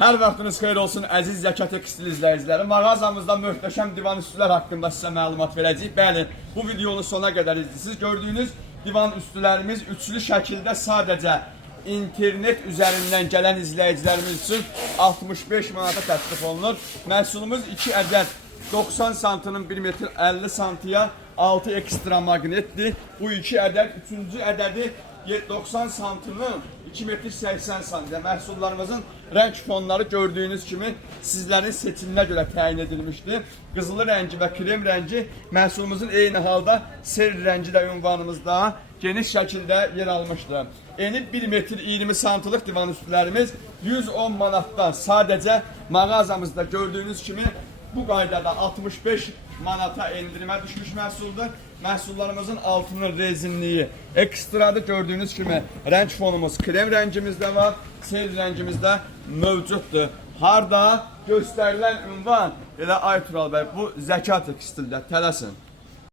Hər vaxtınız xeyir olsun əziz Zəkat Tekstil izləyiciləri. Mağazamızda möhtəşəm divan üstülər haqqında sizə məlumat verəcəyik. Bəli, bu videonu sona qədər izləyirsiniz. Gördüyünüz divan üstülərimiz üçlü şəkildə sadəcə internet üzərindən gələn izləyicilərimiz üçün 65 manata təklif olunur. Məhsulumuz 2 ədəd 90 santının 1 metr 50 santiya 6 ekstra maqnetdir. Bu 2 ədəd, 3-cü ədədi 90 santının 2 metr 80 santiya. Məhsullarımızın rəng fonları gördüyünüz kimi sizlərin seçiminə görə təyin edilmişdir. Qızılı rəngi və krem rəngi məhsulumuzun eyni halda sel rəngi də ünvanımızda geniş şəkildə yer almışdır. Eni 1 metr 20 santlıq divan üstülərimiz 110 manatdan sadəcə mağazamızda gördüyünüz kimi bu qaydada 65 manata endirimə düşmüş məhsuldur. Məhsullarımızın altının rezinliyi ekstradır. Gördüyünüz kimi rəng fonumuz krem rəngimizdə var, sel rəngimizdə mövcuddur. Harda göstərilən ünvan elə Aytural bəy bu Zəkat Tekstildə tələsin.